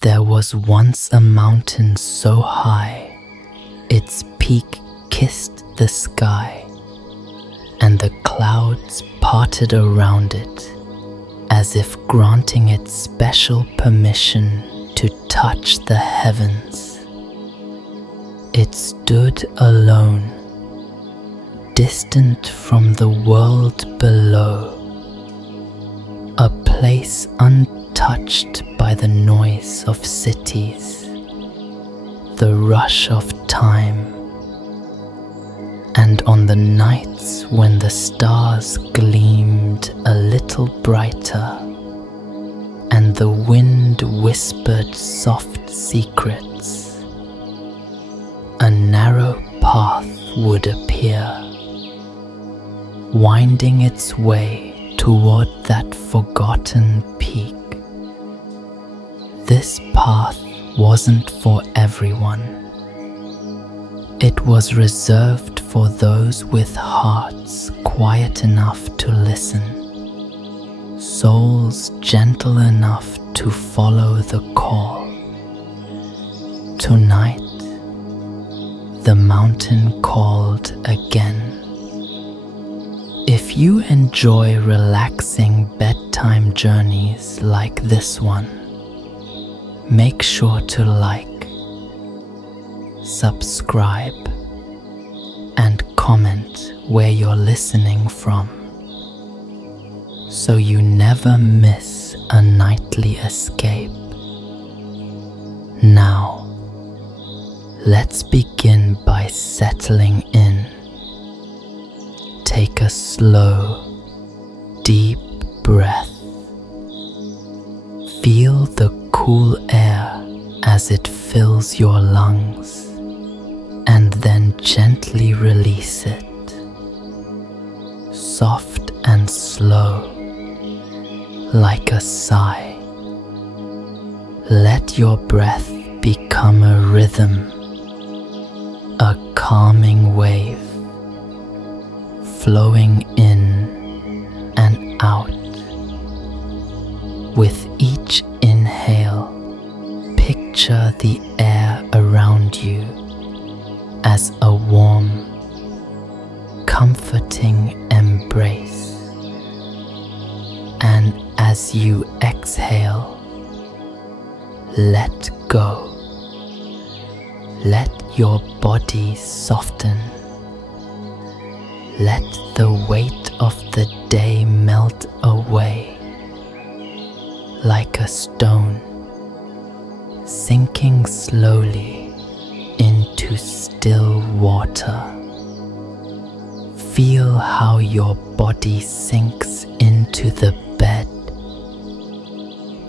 There was once a mountain so high, its peak kissed the sky, and the clouds parted around it, as if granting it special permission to touch the heavens. It stood alone, distant from the world below, a place untouched by the noise of cities, the rush of time, and on the nights when the stars gleamed a little brighter, and the wind whispered soft secrets, a narrow path would appear, winding its way toward that forgotten peak. This path wasn't for everyone. It was reserved for those with hearts quiet enough to listen, souls gentle enough to follow the call. Tonight, the mountain called again. If you enjoy relaxing bedtime journeys like this one, make sure to like, subscribe, and comment where you're listening from, so you never miss a nightly escape. Now, let's begin by settling in. Take a slow, deep breath. Feel the cool air as it fills your lungs, and then gently release it. Soft and slow, like a sigh. Let your breath become a rhythm, a calming wave, flowing in and out. With each inhale, picture the air around you as a warm, comforting embrace. And as you exhale, let go. Let your body soften. Let the weight of the day melt away, like a stone, sinking slowly into still water. Feel how your body sinks into the bed,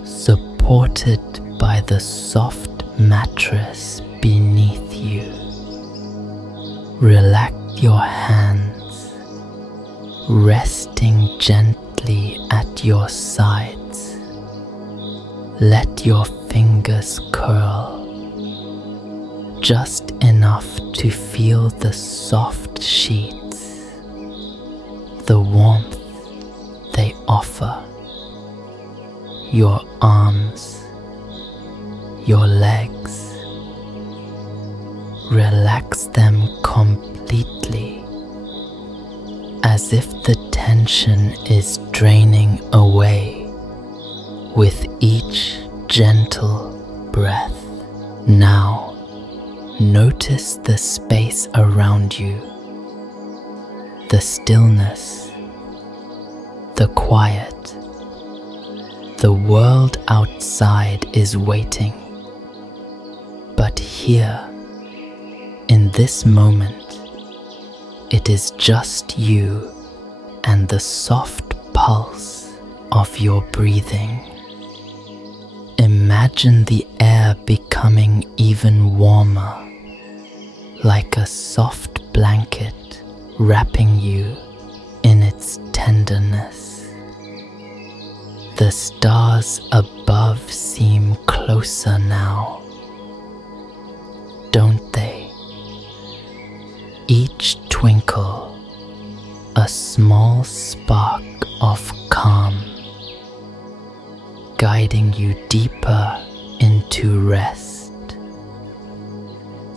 supported by the soft mattress beneath you. Relax your hands, resting gently at your sides. Let your fingers curl, just enough to feel the soft sheets, the warmth they offer. Your arms, your legs, relax them completely, as if the tension is draining away with each gentle breath. Now, notice the space around you, the stillness, the quiet. The world outside is waiting, but here, in this moment, it is just you and the soft pulse of your breathing. Imagine the air becoming even warmer, like a soft blanket wrapping you in its tenderness. The stars above seem closer now, don't they? Each twinkle, a small spark of calm, guiding you deeper into to rest.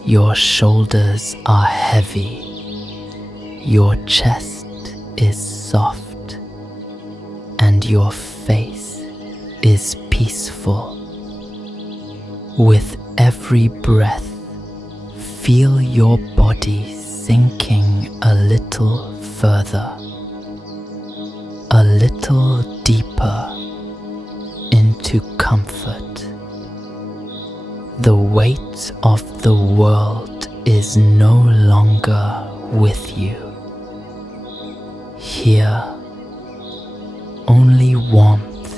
Your shoulders are heavy, your chest is soft, and your face is peaceful. With every breath, feel your body sinking a little further, a little deeper into comfort. The weight of the world is no longer with you. Here, only warmth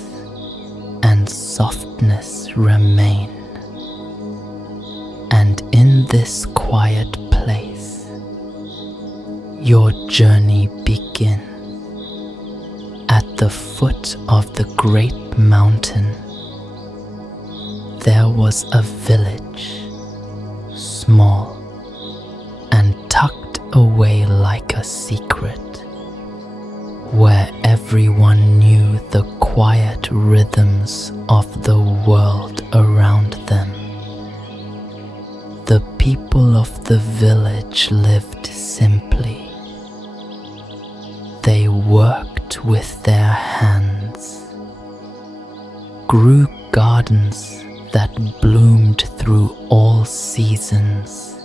and softness remain. And in this quiet place, your journey begins. At the foot of the great mountain, there was a village, small and tucked away like a secret, where everyone knew the quiet rhythms of the world around them. The people of the village lived simply. They worked with their hands, grew gardens that bloomed through all seasons,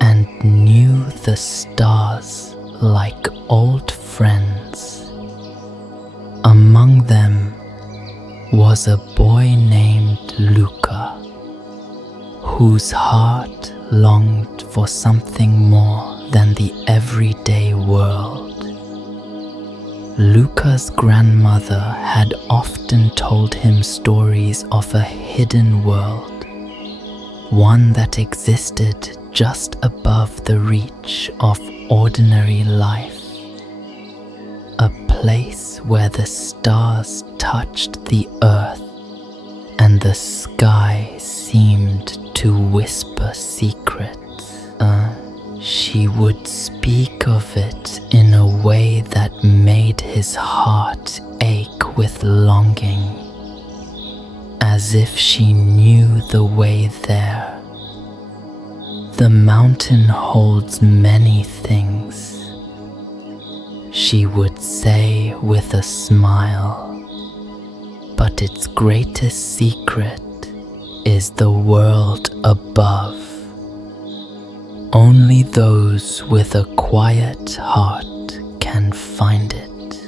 and knew the stars like old friends. Among them was a boy named Luca, whose heart longed for something more than the everyday world. Luca's grandmother had often told him stories of a hidden world, one that existed just above the reach of ordinary life, a place where the stars touched the earth and the sky seemed to whisper secrets. She would speak of it in a way that made his heart ache with longing, as if she knew the way there. The mountain holds many things, she would say with a smile, but its greatest secret is the world above. Only those with a quiet heart can find it.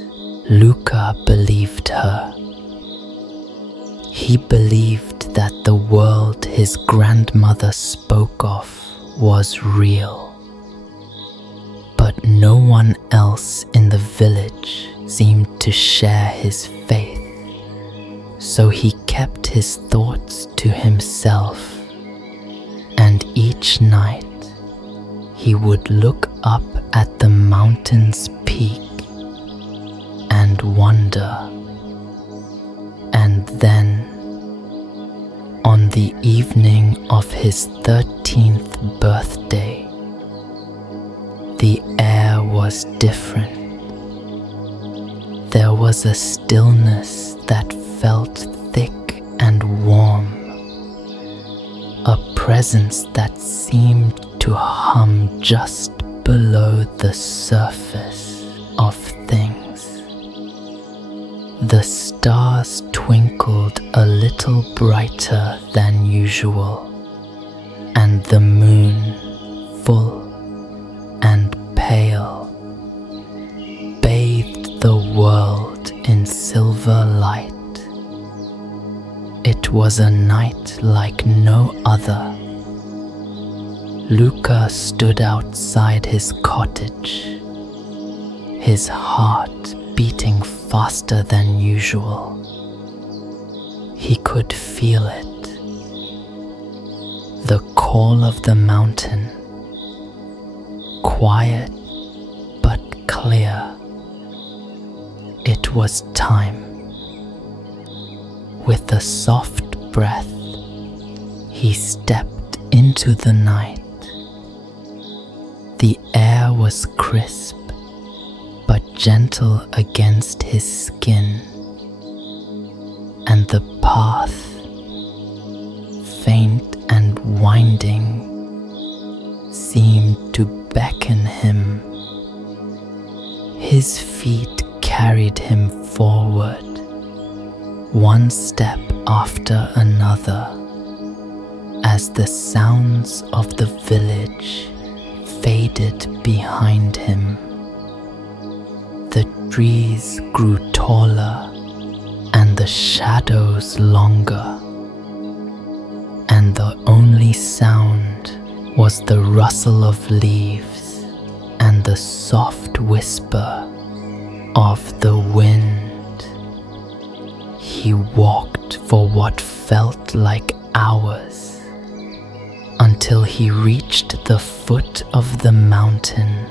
Luca believed her. He believed that the world his grandmother spoke of was real. But no one else in the village seemed to share his faith, so he kept his thoughts to himself, and each night he would look up at the mountain's peak and wonder. And then, on the evening of his 13th birthday, the air was different. There was a stillness that felt thick and warm, a presence that seemed to hum just below the surface of things. The stars twinkled a little brighter than usual, and the moon, full and pale, bathed the world in silver light. It was a night like no other. Luca stood outside his cottage, his heart beating faster than usual. He could feel it, the call of the mountain, quiet but clear. It was time. With a soft breath, he stepped into the night. The air was crisp, but gentle against his skin, and the path unwinding seemed to beckon him. His feet carried him forward, one step after another, as the sounds of the village faded behind him. The trees grew taller and the shadows longer, and the only sound was the rustle of leaves and the soft whisper of the wind. He walked for what felt like hours until he reached the foot of the mountain,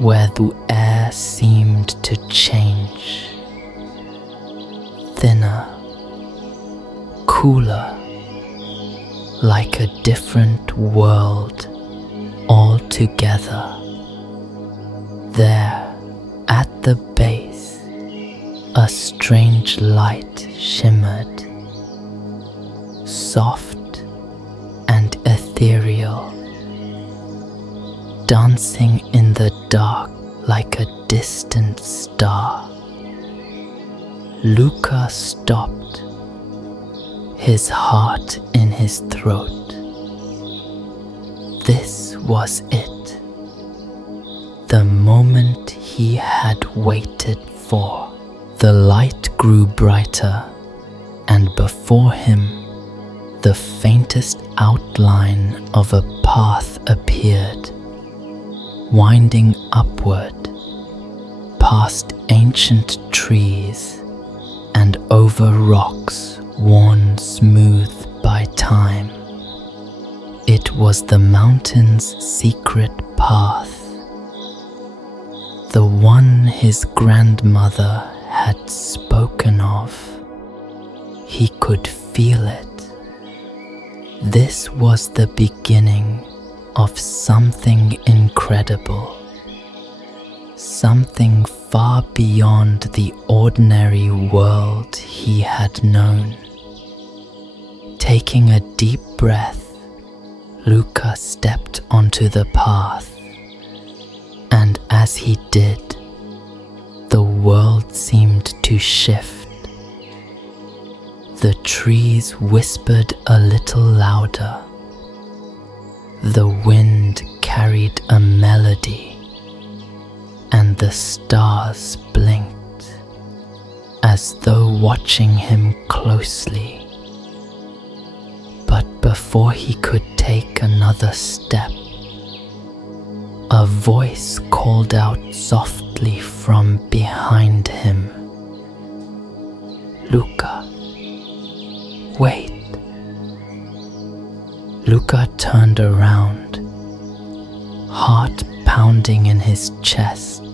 where the air seemed to change. Thinner, cooler, like a different world altogether. There, at the base, a strange light shimmered, soft and ethereal, dancing in the dark like a distant star. Luca stopped, his heart in his throat. This was it, the moment he had waited for. The light grew brighter, and before him, the faintest outline of a path appeared, winding upward, past ancient trees and over rocks worn smooth by time. It was the mountain's secret path, the one his grandmother had spoken of. He could feel it. This was the beginning of something incredible, something far beyond the ordinary world he had known. Taking a deep breath, Luca stepped onto the path, and as he did, the world seemed to shift. The trees whispered a little louder. The wind carried a melody, and the stars blinked as though watching him closely. But before he could take another step, a voice called out softly from behind him, "Luca, wait." Luca turned around, heart pounding in his chest.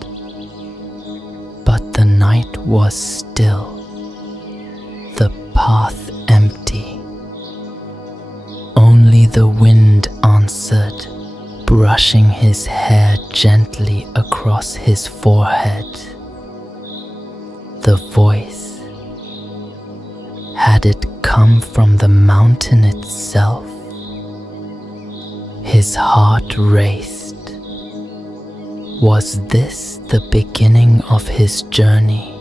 But the night was still, the path empty. Only the wind answered, brushing his hair gently across his forehead. The voice, had it come from the mountain itself? His heart raced. Was this the beginning of his journey?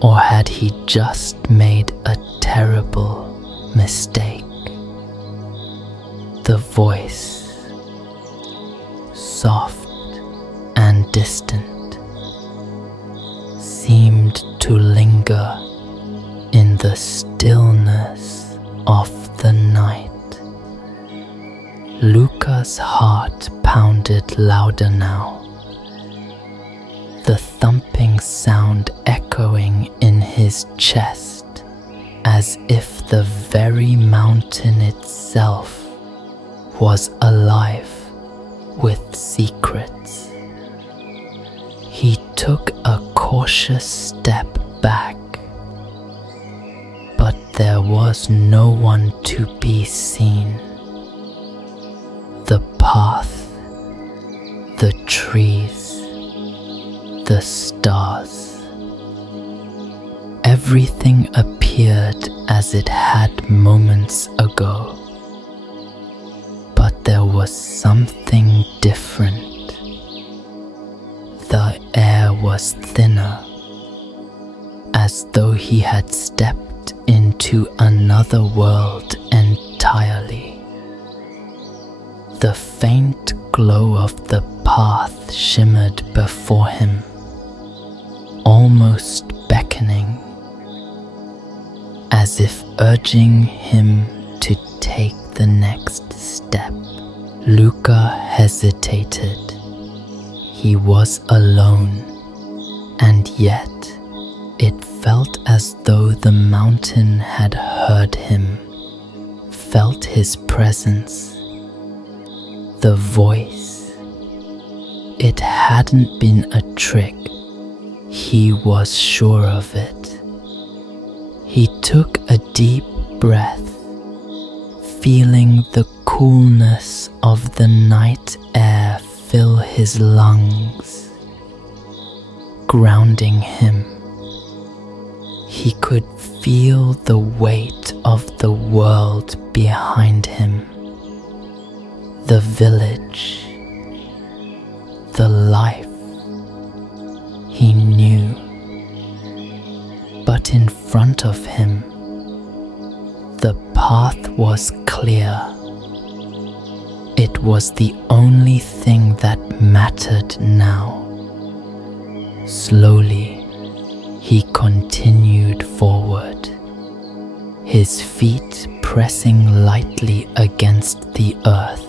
Or had he just made a terrible mistake? The voice, soft and distant, seemed to linger in the stillness of the night. Luca's heart pounded louder now, the thumping sound echoing in his chest as if the very mountain itself was alive with secrets. He took a cautious step back, but there was no one to be seen. The path, the trees, the stars, everything appeared as it had moments ago. there was something different. The air was thinner, as though he had stepped into another world entirely. The faint glow of the path shimmered before him, almost beckoning, as if urging him to take the next step. Luca hesitated. He was alone, and yet it felt as though the mountain had heard him, felt his presence. The voice. It hadn't been a trick. He was sure of it. He took a deep breath, feeling the coolness of the night air fill his lungs, grounding him. He could feel the weight of the world behind him, the village, the life he knew. But in front of him, the path was clear. It was the only thing that mattered now. Slowly, he continued forward, his feet pressing lightly against the earth,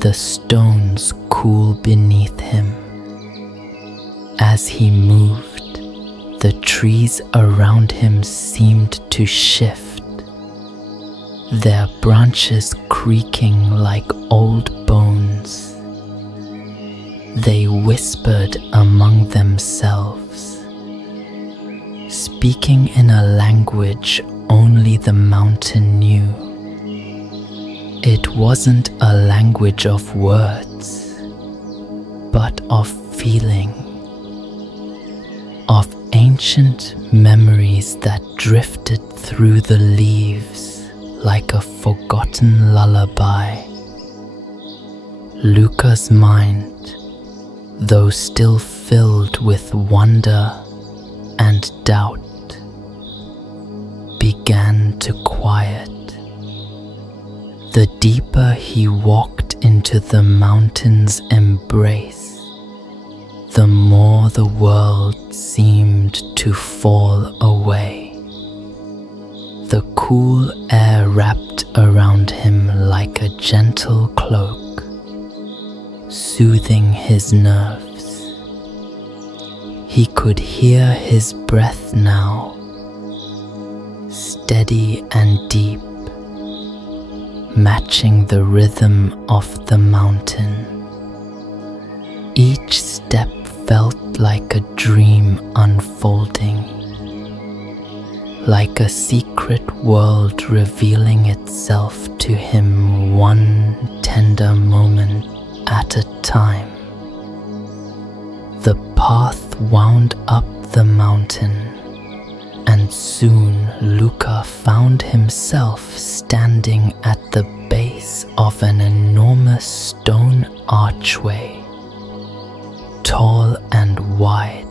the stones cool beneath him. As he moved, the trees around him seemed to shift, their branches creaking like old bones. They whispered among themselves, speaking in a language only the mountain knew. It wasn't a language of words, but of feeling, of ancient memories that drifted through the leaves like a forgotten lullaby. Luca's mind, though still filled with wonder and doubt, began to quiet. The deeper he walked into the mountain's embrace, the more the world seemed to fall away. The cool air wrapped around him like a gentle cloak, soothing his nerves. He could hear his breath now, steady and deep, matching the rhythm of the mountain. Each step felt like a dream unfolding, like a secret world revealing itself to him one tender moment at a time. The path wound up the mountain, and soon Luca found himself standing at the base of an enormous stone archway, tall and wide,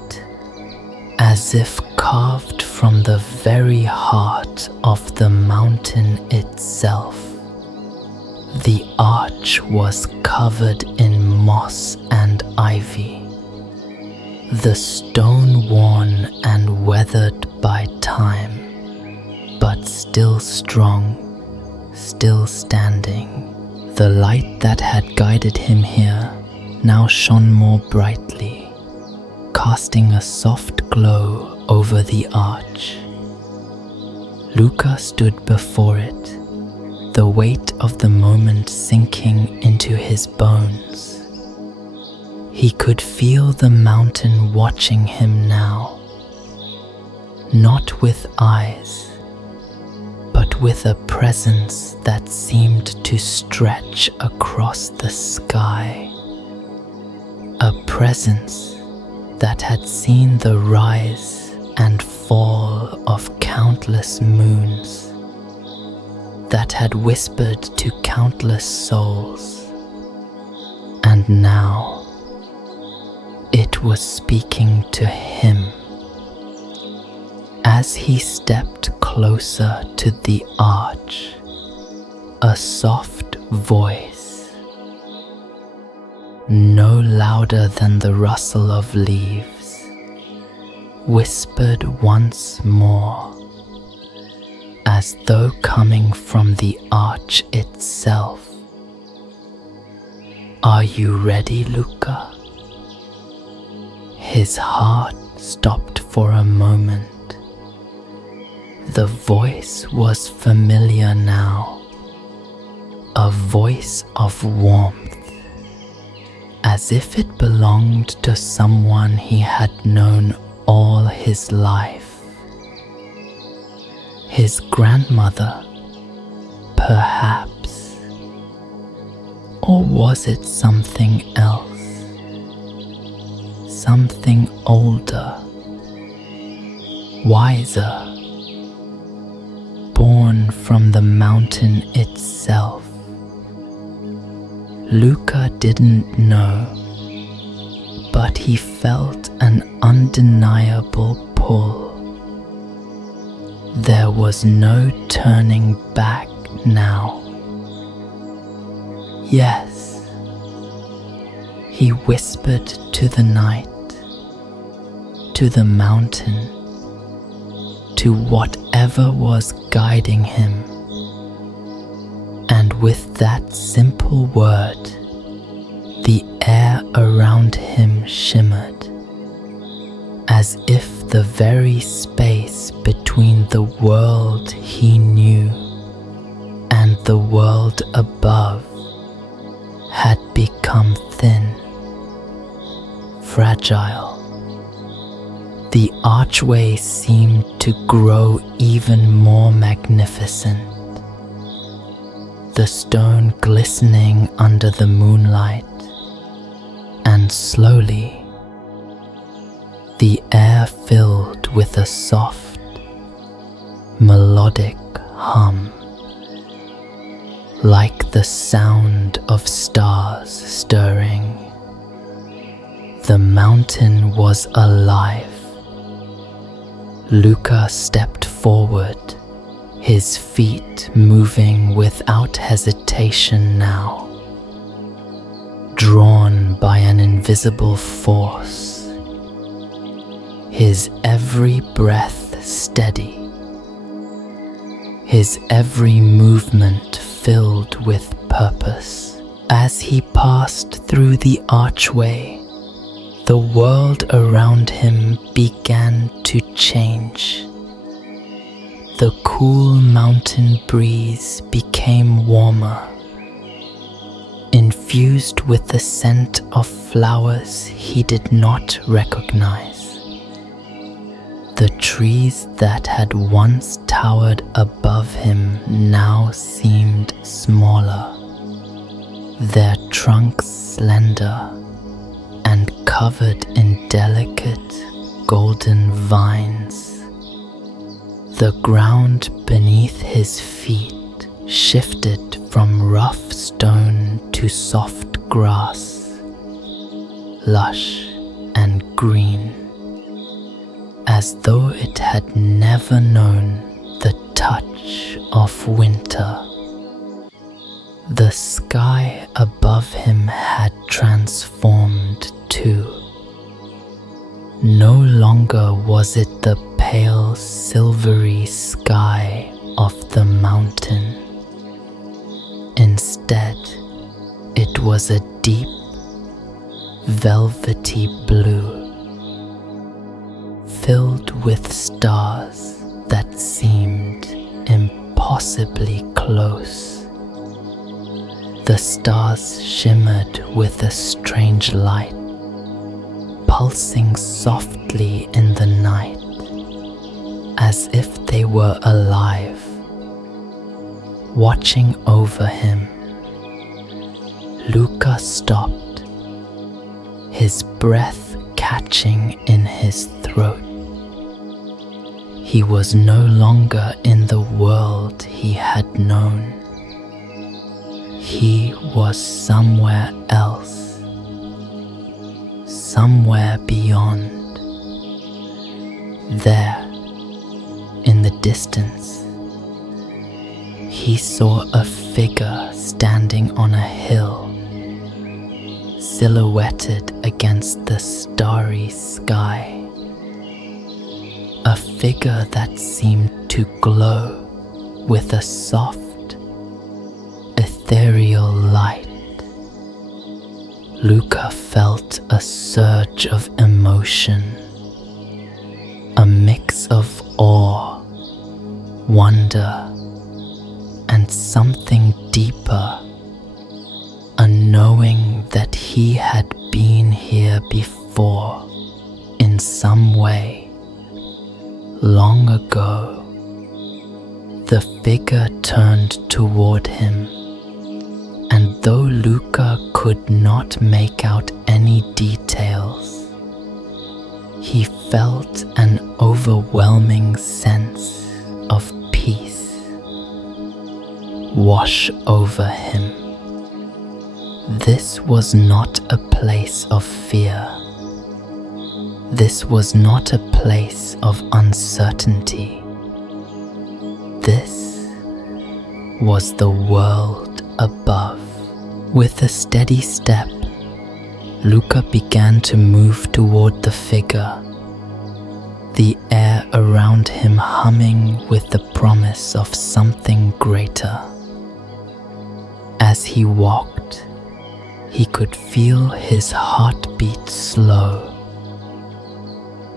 as if carved from the very heart of the mountain itself. The arch was covered in moss and ivy, the stone worn and weathered by time, but still strong, still standing. The light that had guided him here now shone more brightly, casting a soft glow over the arch. Luca stood before it, the weight of the moment sinking into his bones. He could feel the mountain watching him now, not with eyes, but with a presence that seemed to stretch across the sky. A presence that had seen the rise and fall of countless moons, that had whispered to countless souls, and now it was speaking to him. As he stepped closer to the arch, a soft voice, no louder than the rustle of leaves, whispered once more, as though coming from the arch itself. "Are you ready, Luca?" His heart stopped for a moment. The voice was familiar now, a voice of warmth, as if it belonged to someone he had known all his life. His grandmother, perhaps, or was it something else? Something older, wiser, born from the mountain itself. Luca didn't know, but he felt an undeniable pull. There was no turning back now. "Yes," he whispered to the night, to the mountain, to whatever was guiding him. And with that simple word, the air around him shimmered, as if the very space between the world he knew and the world above had become thin, fragile. The archway seemed to grow even more magnificent, the stone glistening under the moonlight, and slowly the air filled with a soft, melodic hum, like the sound of stars stirring. The mountain was alive. Luca stepped forward, his feet moving without hesitation now, drawn by an invisible force, his every breath steady, his every movement filled with purpose. As he passed through the archway, the world around him began to change. The cool mountain breeze became warmer, infused with the scent of flowers he did not recognize. The trees that had once towered above him now seemed smaller, their trunks slender and covered in delicate golden vines. The ground beneath his feet shifted from rough stone to soft grass, lush and green, as though it had never known the touch of winter. The sky above him had transformed too. No longer was it the pale silvery sky of the mountain. Instead, it was a deep, velvety blue, filled with stars that seemed impossibly close. The stars shimmered with a strange light, pulsing softly in the night, as if they were alive, watching over him. Luca stopped, his breath catching in his throat. He was no longer in the world he had known. He was somewhere else, somewhere beyond. There, in the distance, he saw a figure standing on a hill, silhouetted against the starry sky. A figure that seemed to glow with a soft, ethereal light. Luca felt a surge of emotion, a mix of awe, wonder, and something deeper, a knowing that he had been here before in some way. Long ago, the figure turned toward him, and though Luca could not make out any details, he felt an overwhelming sense of peace wash over him. This was not a place of fear. This was not a place of uncertainty. This was the world above. With a steady step, Luca began to move toward the figure, the air around him humming with the promise of something greater. As he walked, he could feel his heartbeat slow,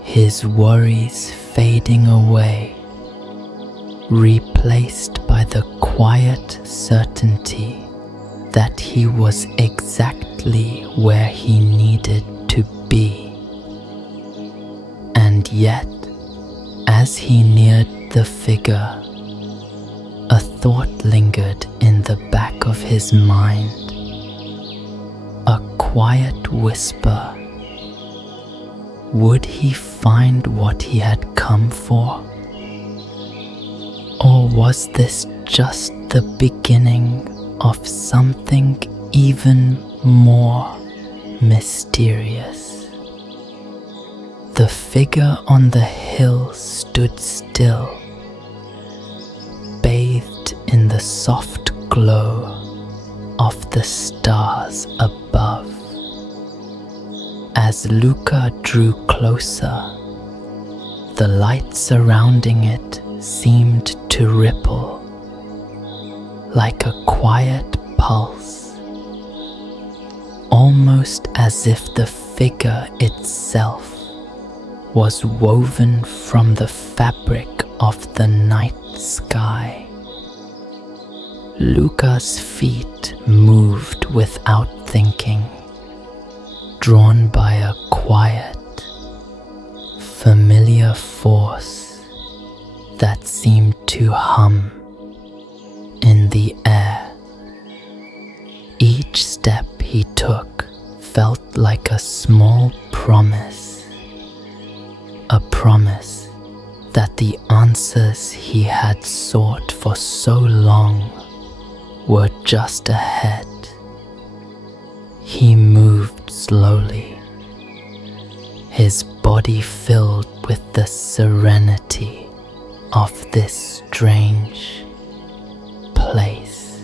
his worries fading away, replaced by the quiet certainty that he was exactly where he needed to be. And yet, as he neared the figure, a thought lingered in the back of his mind, a quiet whisper. Would he find what he had come for? Or was this just the beginning of something even more mysterious? The figure on the hill stood still, bathed in the soft glow of the stars above. As Luca drew closer, the light surrounding it seemed to ripple like a quiet pulse, almost as if the figure itself was woven from the fabric of the night sky. Luca's feet moved without thinking, drawn by a quiet, familiar force that seemed to hum in the air. Each step he took felt like a small promise, a promise that the answers he had sought for so long were just ahead. He moved slowly, his body filled with the serenity of this strange place.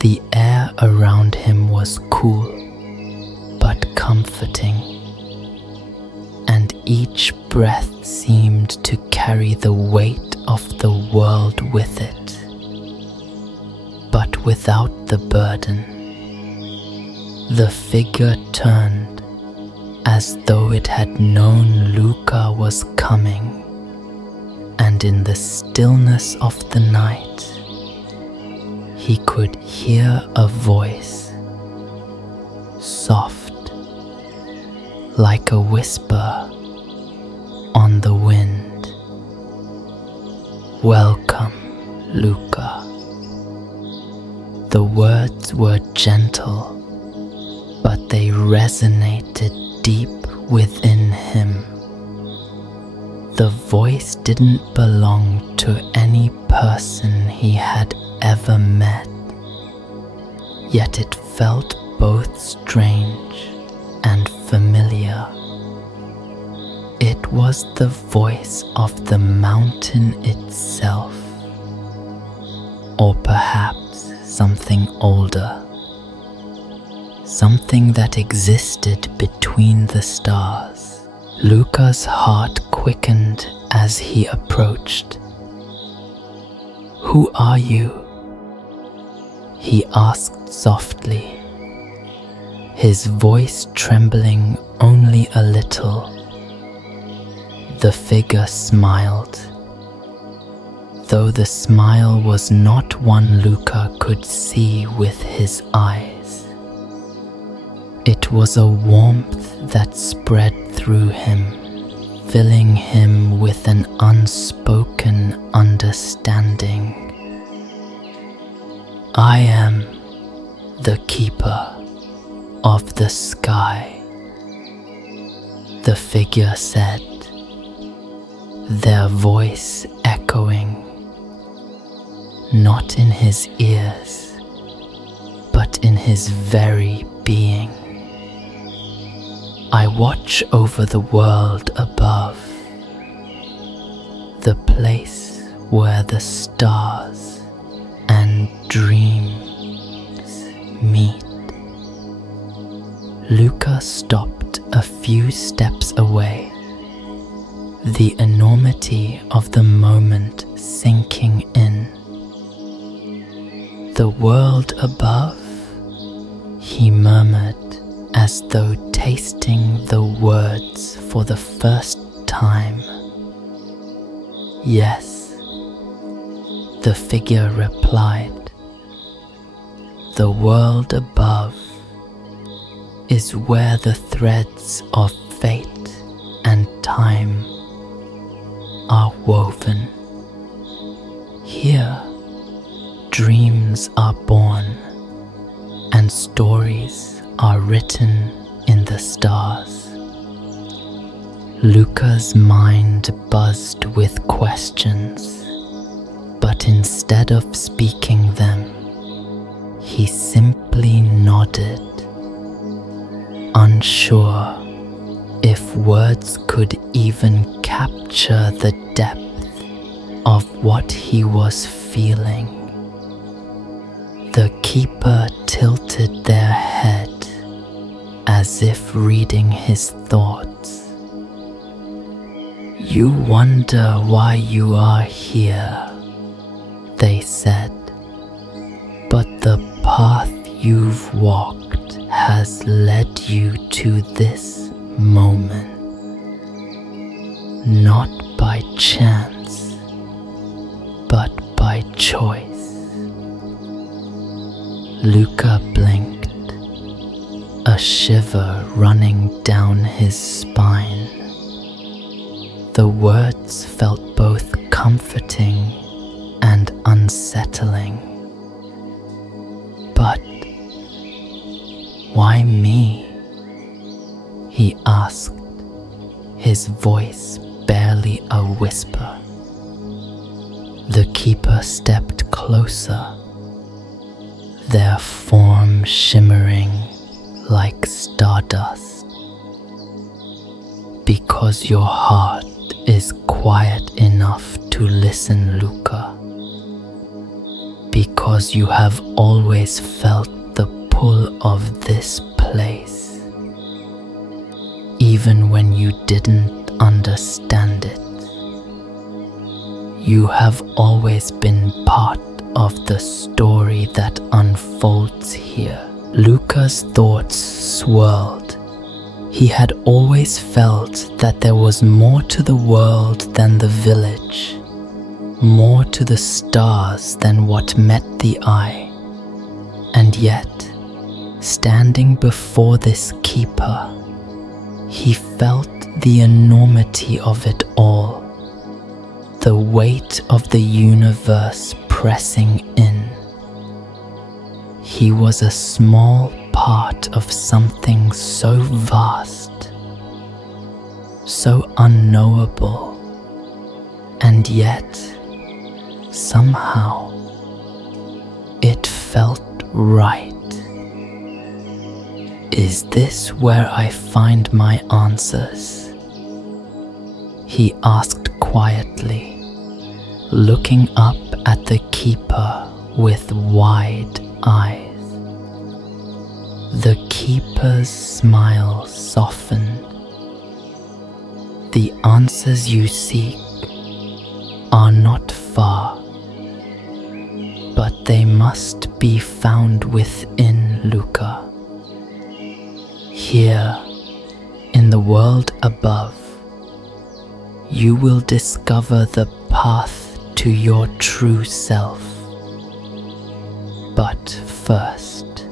The air around him was cool but comforting, and each breath seemed to carry the weight of the world with it, but without the burden. The figure turned as though it had known Luca was coming, and in the stillness of the night, he could hear a voice, soft, like a whisper on the wind. Welcome, Luca. The words were gentle, but they resonated deep within him. The voice didn't belong to any person he had ever met, yet it felt both strange and familiar. It was the voice of the mountain itself, or perhaps something older, something that existed between the stars. Luca's heart quickened as he approached. "Who are you?" he asked softly, his voice trembling only a little. The figure smiled, though the smile was not one Luca could see with his eyes. It was a warmth that spread through him, filling him with an unspoken understanding. "I am the keeper of the sky," the figure said, their voice echoing, not in his ears, but in his very being. "I watch over the world above, the place where the stars and dreams meet." Luca stopped a few steps away, the enormity of the moment sinking in. "The world above?" he murmured, as though tasting the words for the first time. "Yes," the figure replied. "The world above is where the threads of fate and time are woven. Here, dreams are born and stories are written in the stars." Luca's mind buzzed with questions, but instead of speaking them, he simply nodded, unsure if words could even capture the depth of what he was feeling. The keeper tilted their head as if reading his thoughts. "You wonder why you are here," they said, "but the path you've walked has led you to this moment, not by chance, but by choice." Luca blinked, a shiver running down his spine. The words felt both comforting and unsettling. "But why me?" he asked, his voice barely a whisper. The keeper stepped closer, their form shimmering like stardust. "Because your heart is quiet enough to listen, Luca. Because you have always felt the pull of this place, even when you didn't understand it. You have always been part of the story that unfolds here." Luca's thoughts swirled. He had always felt that there was more to the world than the village, more to the stars than what met the eye. And yet, standing before this keeper, he felt the enormity of it all, the weight of the universe pressing in. He was a small part of something so vast, so unknowable, And yet, somehow, it felt right. Is this where I find my answers? He asked quietly, looking up at the keeper with wide eyes. The keeper's smile softened. The answers you seek are not far, but they must be found within, Luca. Here, in the world above, you will discover the path to your true self. But first,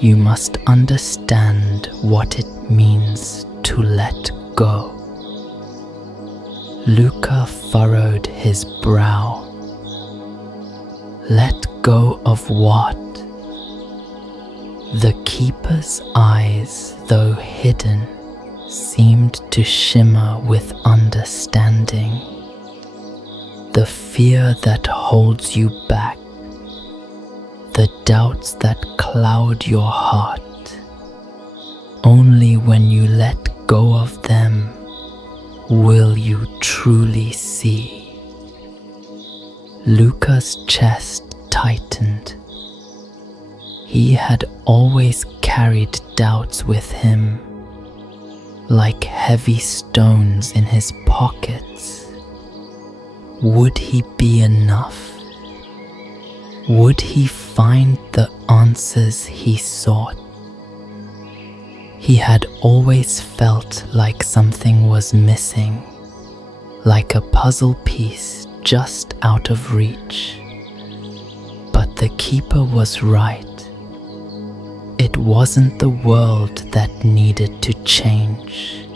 you must understand what it means to let go. Luca furrowed his brow. Let go of what? The keeper's eyes, though hidden, seemed to shimmer with understanding. The fear that holds you back, the doubts that cloud your heart. Only when you let go of them will you truly see. Luca's chest tightened. He had always carried doubts with him, like heavy stones in his pockets. Would he be enough? Would he find the answers he sought? He had always felt like something was missing, like a puzzle piece just out of reach. But the keeper was right. It wasn't the world that needed to change.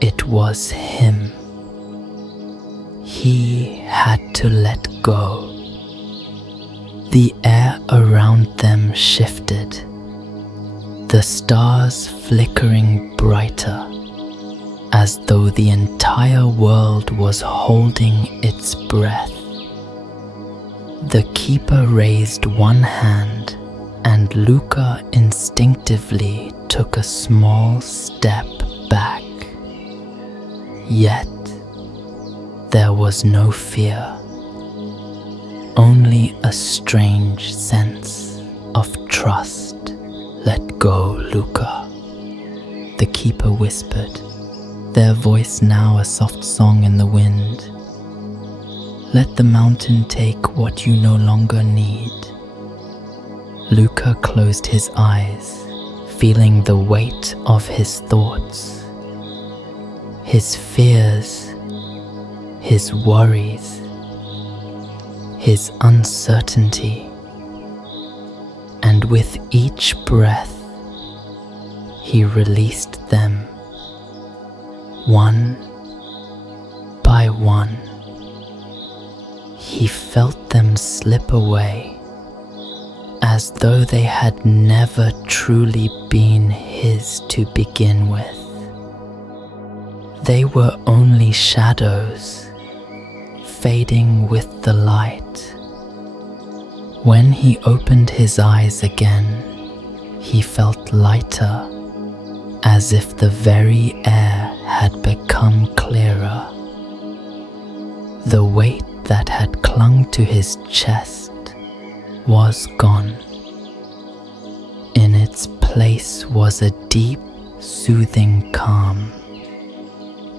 It was him. He had to let go. The air around them shifted, the stars flickering brighter, as though the entire world was holding its breath. The keeper raised one hand, and Luca instinctively took a small step back. Yet, there was no fear, only a strange sense of trust. Let go, Luca, the keeper whispered, their voice now a soft song in the wind. Let the mountain take what you no longer need. Luca closed his eyes, feeling the weight of his thoughts, his fears, his worries, his uncertainty. And with each breath, he released them, one by one. He felt them slip away, as though they had never truly been his to begin with. They were only shadows, fading with the light. When he opened his eyes again, he felt lighter, as if the very air had become clearer. The weight that had clung to his chest was gone. In its place was a deep, soothing calm.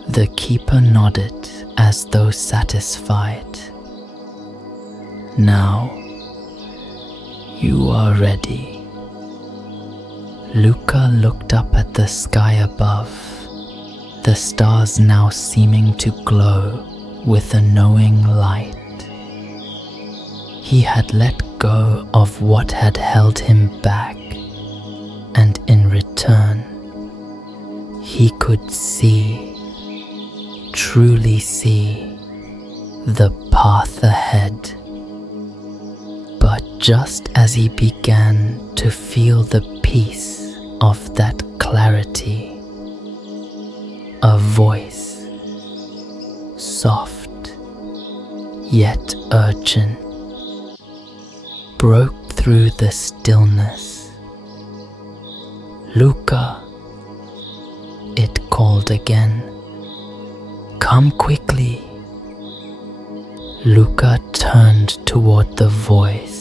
The keeper nodded as though satisfied. Now, you are ready. Luca looked up at the sky above, the stars now seeming to glow with a knowing light. He had let go of what had held him back, and in return, he could see, truly see, the path ahead. But just as he began to feel the peace of that clarity, a voice, soft yet urgent broke through the stillness. "Luca," it called again. "Come quickly." Luca turned toward the voice,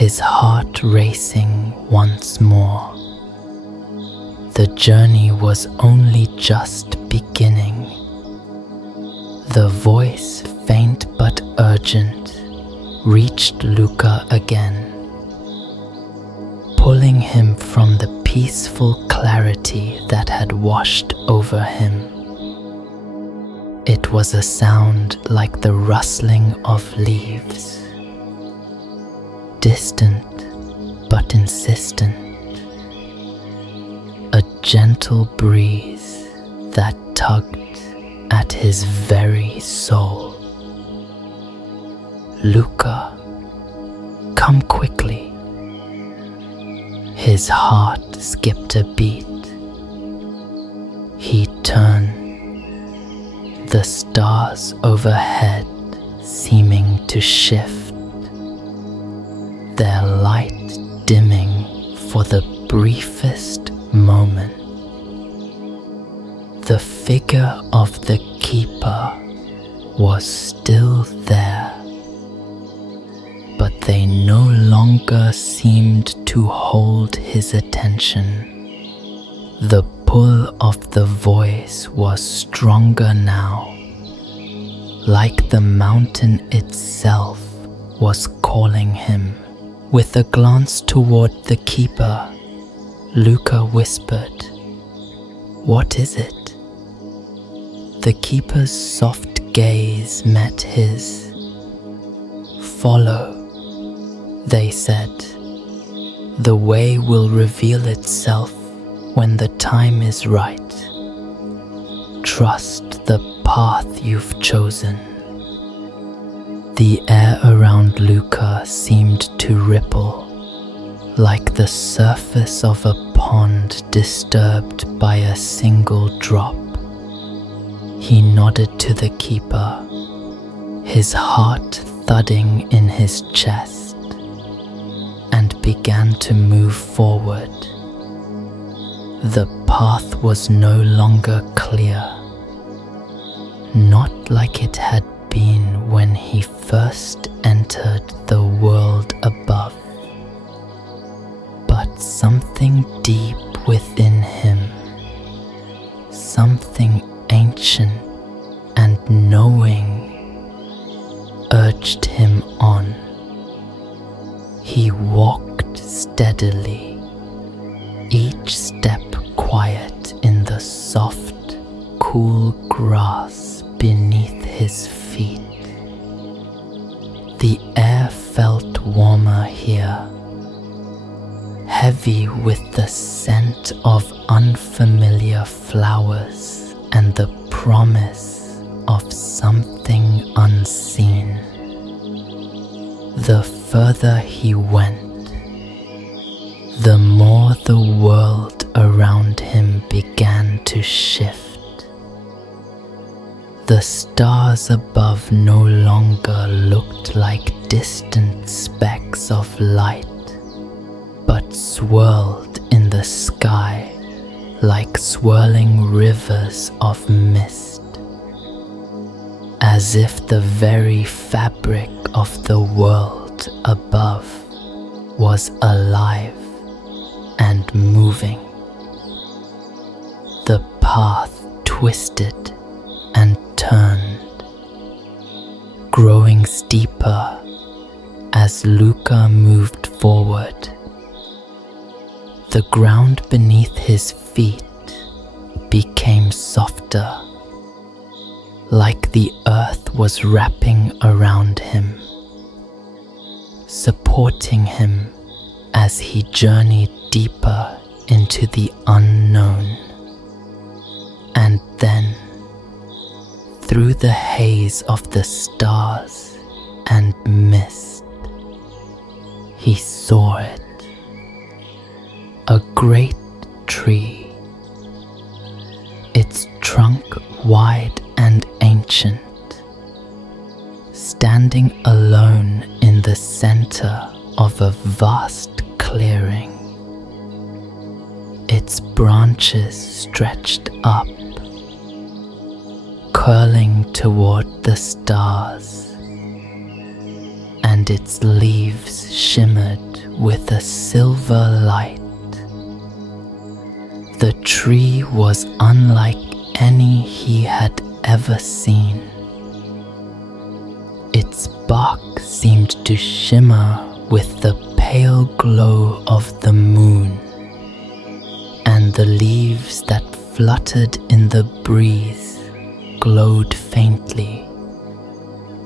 his heart racing once more. The journey was only just beginning. The voice, faint but urgent, reached Luca again, pulling him from the peaceful clarity that had washed over him. It was a sound like the rustling of leaves, distant but insistent, a gentle breeze that tugged at his very soul. "Luca, come quickly." His heart skipped a beat. He turned, the stars overhead seeming to shift, their light dimming for the briefest moment. The figure of the keeper was still there, but they no longer seemed to hold his attention. The pull of the voice was stronger now, like the mountain itself was calling him. With a glance toward the keeper, Luca whispered, "What is it?" The keeper's soft gaze met his. "Follow," they said. "The way will reveal itself when the time is right. Trust the path you've chosen." The air around Luca seemed to ripple, like the surface of a pond disturbed by a single drop. He nodded to the keeper, his heart thudding in his chest, and began to move forward. The path was no longer clear, not like it had been when he first entered the world above, but something deep within him, something ancient and knowing, urged him on. He walked steadily, each step quiet in the soft, cool grass beneath his feet. The air felt warmer here, heavy with the scent of unfamiliar flowers and the promise of something unseen. The further he went, the more the world around him began to shift. The stars above no longer looked like distant specks of light, but swirled in the sky like swirling rivers of mist, as if the very fabric of the world above was alive and moving. The path twisted and turned, growing steeper as Luca moved forward. The ground beneath his feet became softer, like the earth was wrapping around him, supporting him as he journeyed deeper into the unknown. And then, through the haze of the stars and mist, he saw it. A great tree, its trunk wide and ancient, the center of a vast clearing. Its branches stretched up, curling toward the stars, and its leaves shimmered with a silver light. The tree was unlike any he had ever seen. Its bark seemed to shimmer with the pale glow of the moon, and the leaves that fluttered in the breeze glowed faintly,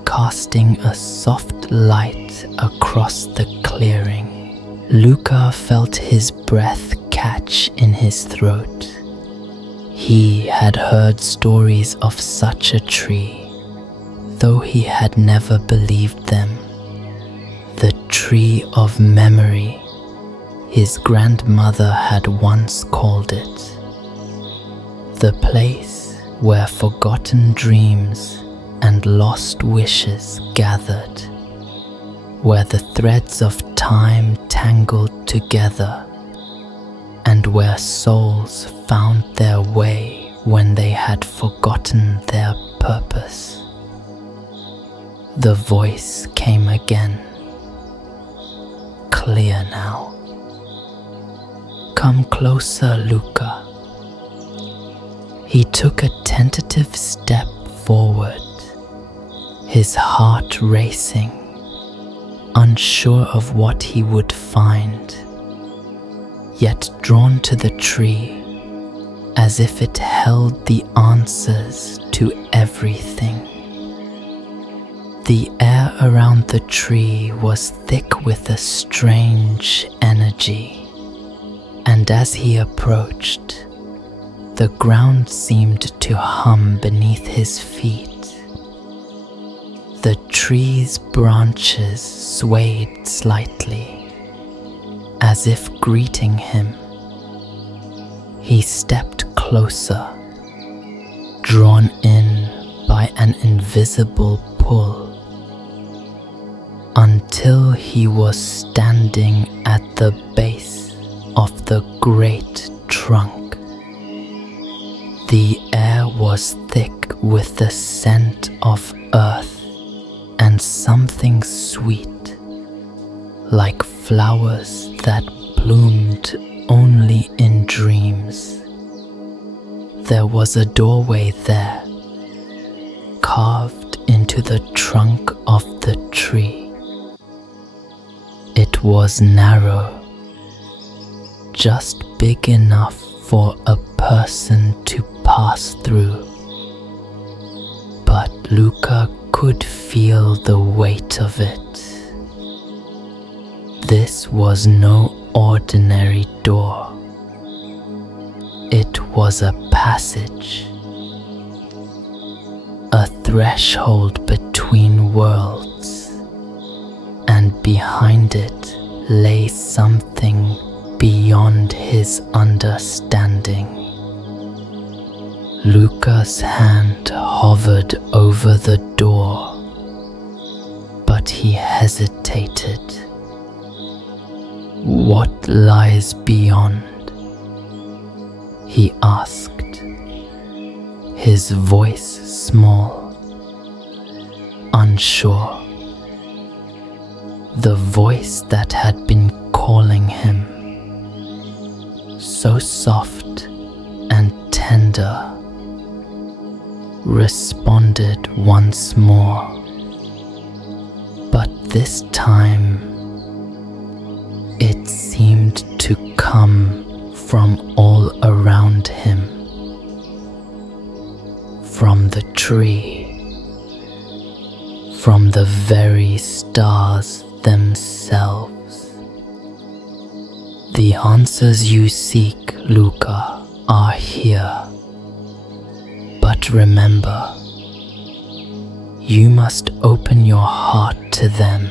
casting a soft light across the clearing. Luca felt his breath catch in his throat. He had heard stories of such a tree, though he had never believed them. The tree of memory, his grandmother had once called it. The place where forgotten dreams and lost wishes gathered, where the threads of time tangled together, and where souls found their way when they had forgotten their purpose. The voice came again, clear now. Come closer, Luca. He took a tentative step forward, his heart racing, unsure of what he would find, yet drawn to the tree as if it held the answers to everything. The air around the tree was thick with a strange energy, and as he approached, the ground seemed to hum beneath his feet. The tree's branches swayed slightly, as if greeting him. He stepped closer, drawn in by an invisible pull, until he was standing at the base of the great trunk. The air was thick with the scent of earth and something sweet, like flowers that bloomed only in dreams. There was a doorway there, carved into the trunk of the tree. It was narrow, just big enough for a person to pass through. But Luca could feel the weight of it. This was no ordinary door. It was a passage, a threshold between worlds, and behind it lay something beyond his understanding. Luca's hand hovered over the door, but he hesitated. What lies beyond? He asked, his voice small, unsure. The voice that had been calling him, so soft and tender, responded once more, but this time it seemed to come from all around him, from the tree, from the very stars themselves. The answers you seek, Luca, are here. But remember, you must open your heart to them.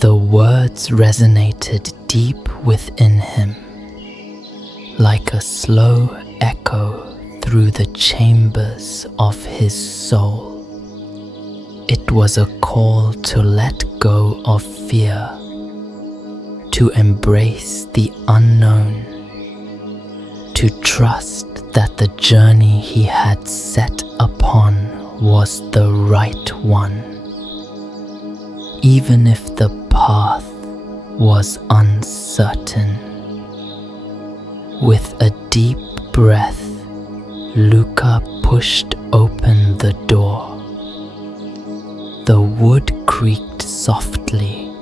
The words resonated deep within him, like a slow echo through the chambers of his soul. It was a call to let go of fear, to embrace the unknown, to trust that the journey he had set upon was the right one, even if the path was uncertain. With a deep breath, Luca pushed open the door. The wood creaked softly,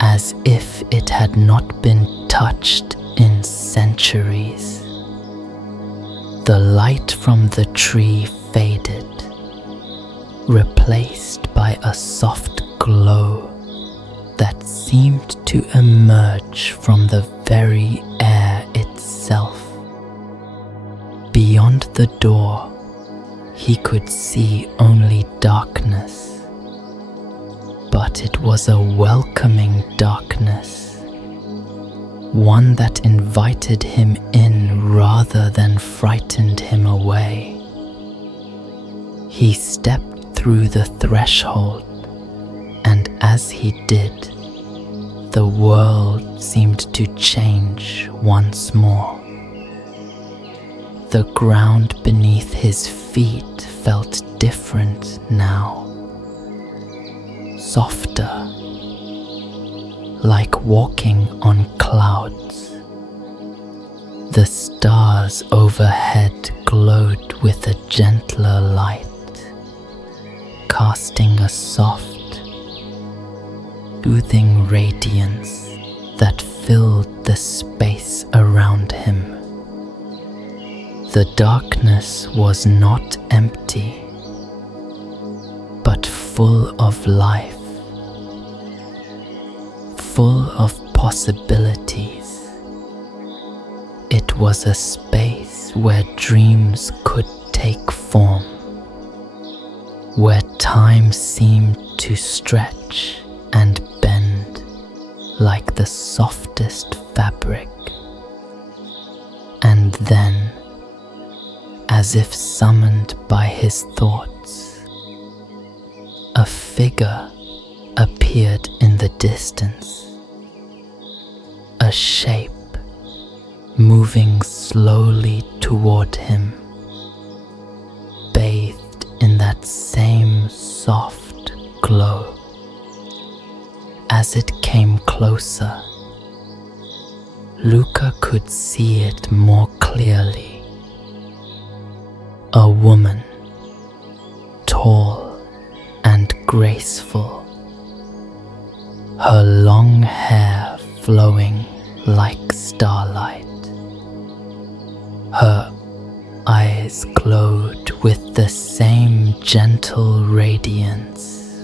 as if it had not been touched in centuries. The light from the tree faded, replaced by a soft glow that seemed to emerge from the very air itself. Beyond the door, he could see only darkness, but it was a welcoming darkness, one that invited him in rather than frightened him away. He stepped through the threshold, and as he did, the world seemed to change once more. The ground beneath his feet felt different now, softer, like walking on clouds. The stars overhead glowed with a gentler light, casting a soft, soothing radiance that filled the space around him. The darkness was not empty, but full of life, full of possibilities. It was a space where dreams could take form, where time seemed to stretch and bend like the softest fabric. And then, as if summoned by his thoughts, a figure appeared in the distance, a shape moving slowly toward him, bathed in that same soft glow. As it came closer, Luca could see it more clearly. A woman, tall and graceful, her long hair flowing like starlight. Her eyes glowed with the same gentle radiance,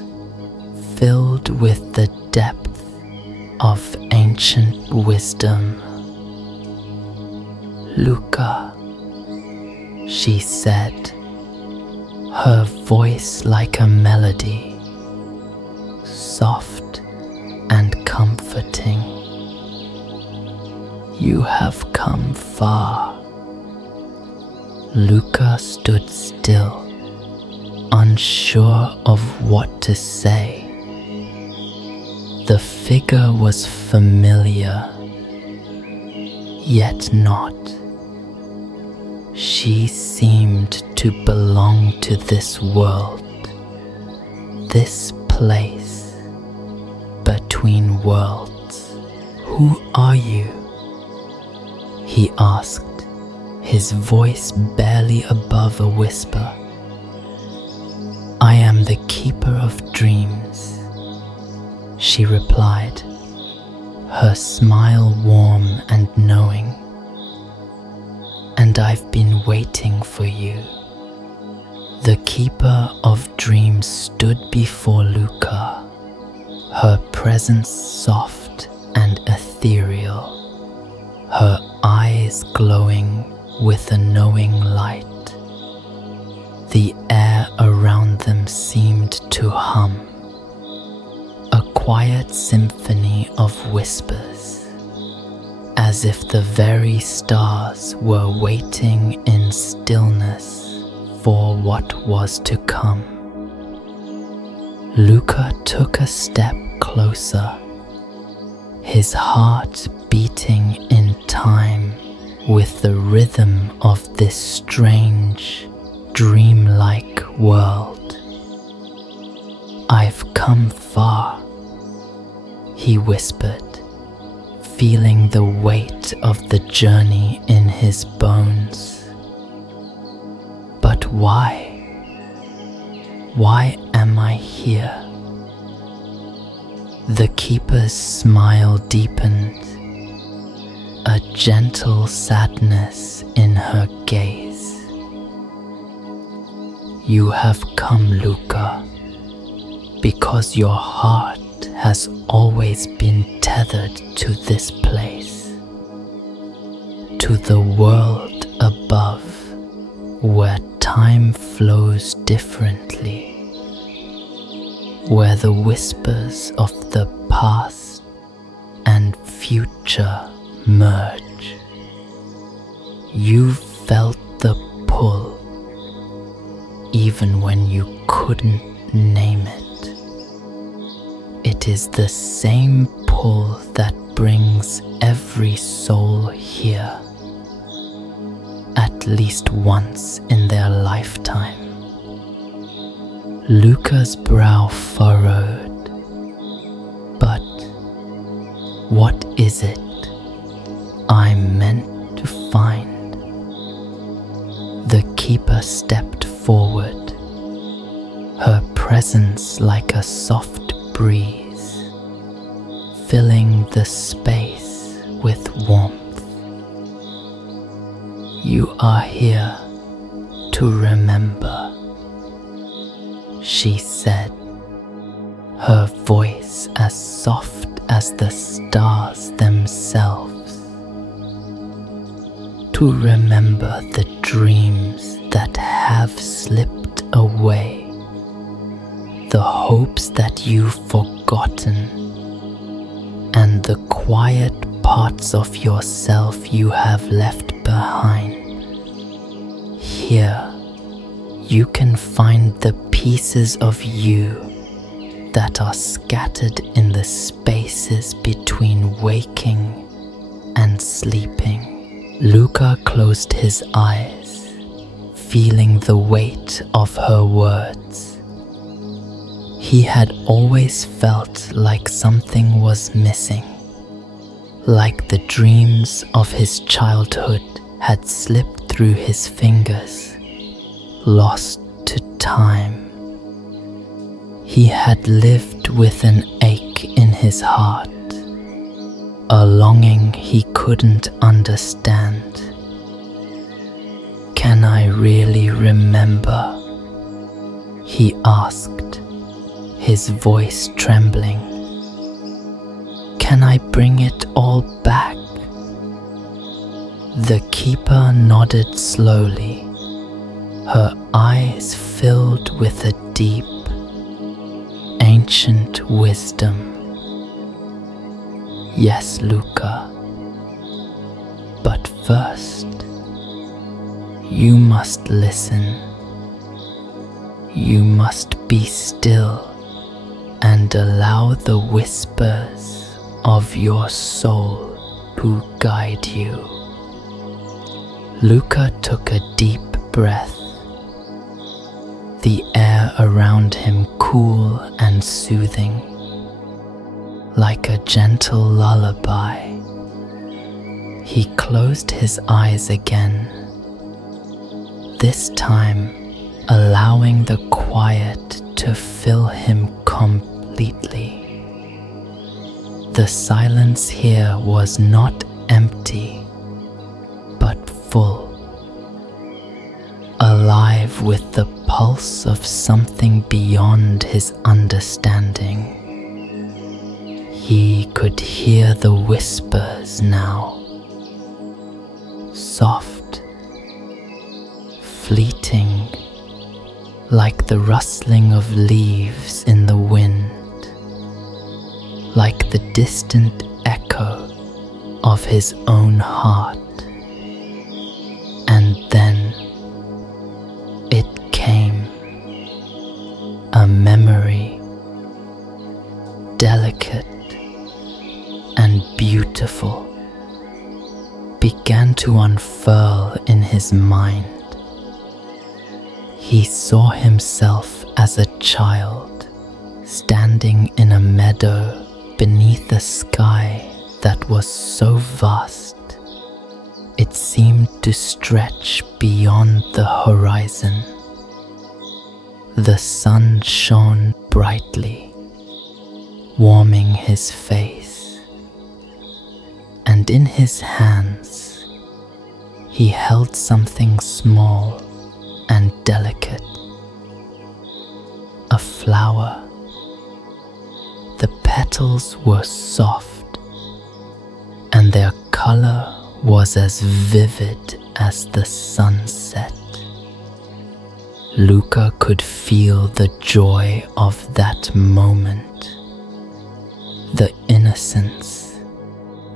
filled with the depth of ancient wisdom. Luca, she said, her voice like a melody, soft and comforting. You have come far. Luca stood still, unsure of what to say. The figure was familiar, yet not. She seemed to belong to this world, this place between worlds. Who are you? He asked, his voice barely above a whisper. I am the keeper of dreams, she replied, her smile warm and knowing. And I've been waiting for you. The keeper of dreams stood before Luca, her presence soft and ethereal, her eyes glowing with a knowing light. The air around them seemed to hum, a quiet symphony of whispers, as if the very stars were waiting in stillness for what was to come. Luca took a step closer, his heart beating in time with the rhythm of this strange, dreamlike world. "I've come far," he whispered, feeling the weight of the journey in his bones. "But why? Why am I here?" The keeper's smile deepened, a gentle sadness in her gaze. "You have come, Luca, because your heart has always been tethered to this place, to the world above, where time flows differently, where the whispers of the past and future merge. You felt the pull, even when you couldn't name it. It is the same pull that brings every soul here, at least once in their lifetime." Luca's brow furrowed. "But what is it I'm meant to find?" The keeper stepped forward, her presence like a soft breeze, filling the space with warmth. "You are here to remember," she said, her voice as soft as the stars themselves. "To remember the dreams that have slipped away, the hopes that you've forgotten, and the quiet parts of yourself you have left behind. Here, you can find the pieces of you that are scattered in the spaces between waking and sleeping." Luca closed his eyes, feeling the weight of her words. He had always felt like something was missing, like the dreams of his childhood had slipped through his fingers, lost to time. He had lived with an ache in his heart, a longing he couldn't understand. "Can I really remember?" he asked, his voice trembling. "Can I bring it all back?" The keeper nodded slowly, her eyes filled with a deep, ancient wisdom. "Yes, Luca. But first, you must listen. You must be still and allow the whispers of your soul to guide you." Luca took a deep breath, the air around him cool and soothing, like a gentle lullaby. He closed his eyes again, this time allowing the quiet to fill him completely. The silence here was not empty, but full, alive with the pulse of something beyond his understanding. He could hear the whispers now, soft, fleeting, like the rustling of leaves in the wind, like the distant echo of his own heart. And then it came, a memory and beautiful began to unfurl in his mind. He saw himself as a child standing in a meadow beneath a sky that was so vast it seemed to stretch beyond the horizon. The sun shone brightly, warming his face, and in his hands he held something small and delicate, a flower. The petals were soft, and their color was as vivid as the sunset. Luca could feel the joy of that moment, the innocence,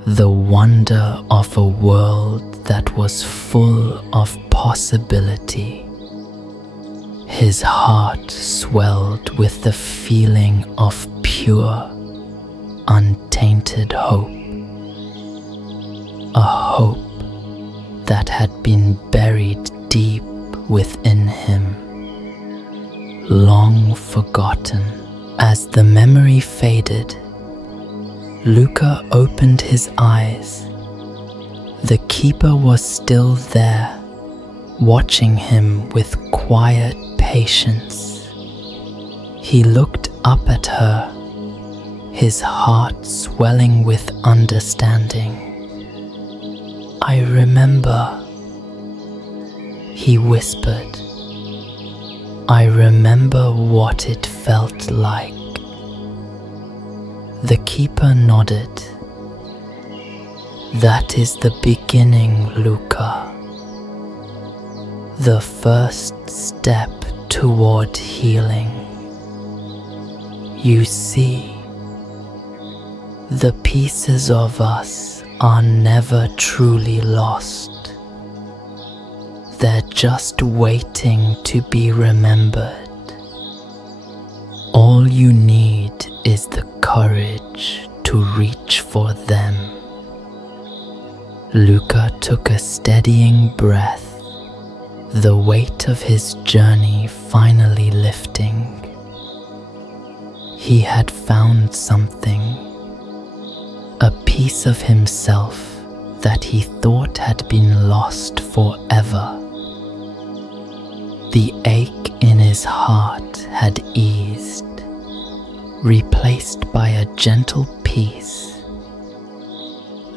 the wonder of a world that was full of possibility. His heart swelled with the feeling of pure, untainted hope. A hope that had been buried deep within him, long forgotten. As the memory faded, Luca opened his eyes. The keeper was still there, watching him with quiet patience. He looked up at her, his heart swelling with understanding. "I remember," he whispered. "I remember what it felt like." The keeper nodded. "That is the beginning, Luca. The first step toward healing. You see, the pieces of us are never truly lost. They're just waiting to be remembered. All you need is the courage to reach for them." Luca took a steadying breath, the weight of his journey finally lifting. He had found something, a piece of himself that he thought had been lost forever. The ache in his heart had eased, replaced by a gentle peace,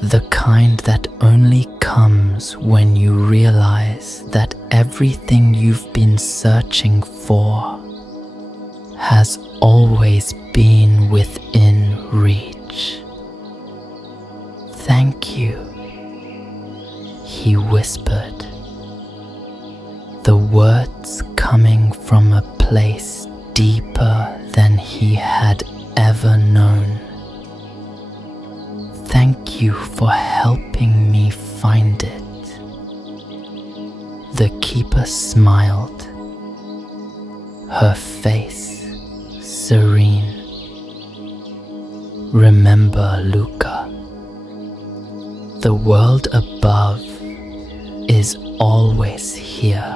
the kind that only comes when you realize that everything you've been searching for has always been within reach. "Thank you," he whispered, the words coming from a place deeper than he had ever known. "Thank you for helping me find it." The keeper smiled, her face serene. "Remember, Luca, the world above is always here,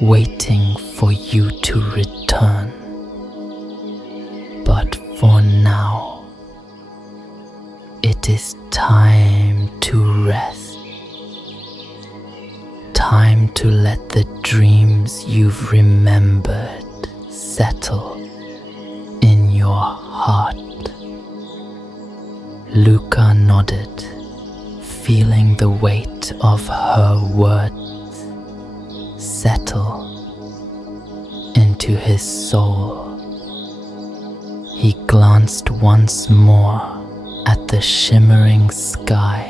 waiting for you to return. But for now, it is time to rest. Time to let the dreams you've remembered settle in your heart." Luca nodded, feeling the weight of her words settle into his soul. He glanced once more at the shimmering sky,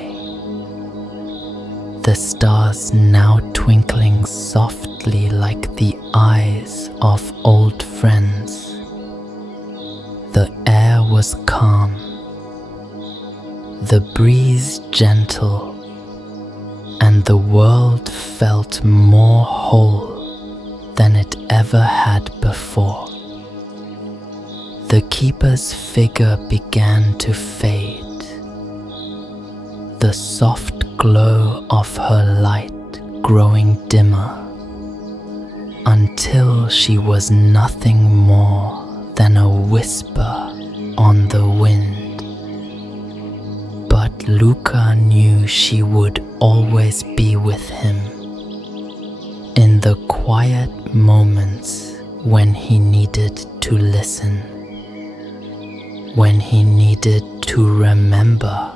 the stars now twinkling softly like the eyes of old friends. The air was calm, the breeze gentle, and the world felt more whole than it ever had before. The keeper's figure began to fade. The soft glow of her light growing dimmer, until she was nothing more than a whisper on the wind. But Luca knew she would always be with him in the quiet moments when he needed to listen, when he needed to remember.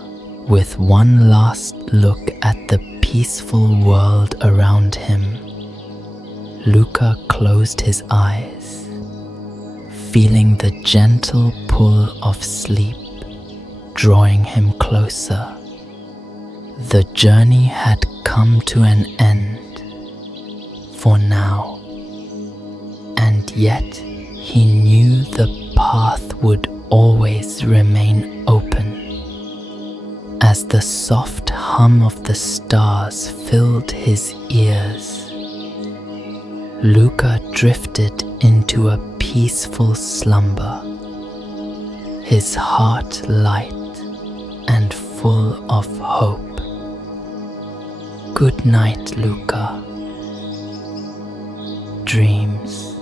With one last look at the peaceful world around him, Luca closed his eyes, feeling the gentle pull of sleep drawing him closer. The journey had come to an end for now, and yet he knew the path would always remain open. As the soft hum of the stars filled his ears, Luca drifted into a peaceful slumber, his heart light and full of hope. Good night, Luca. Dreams.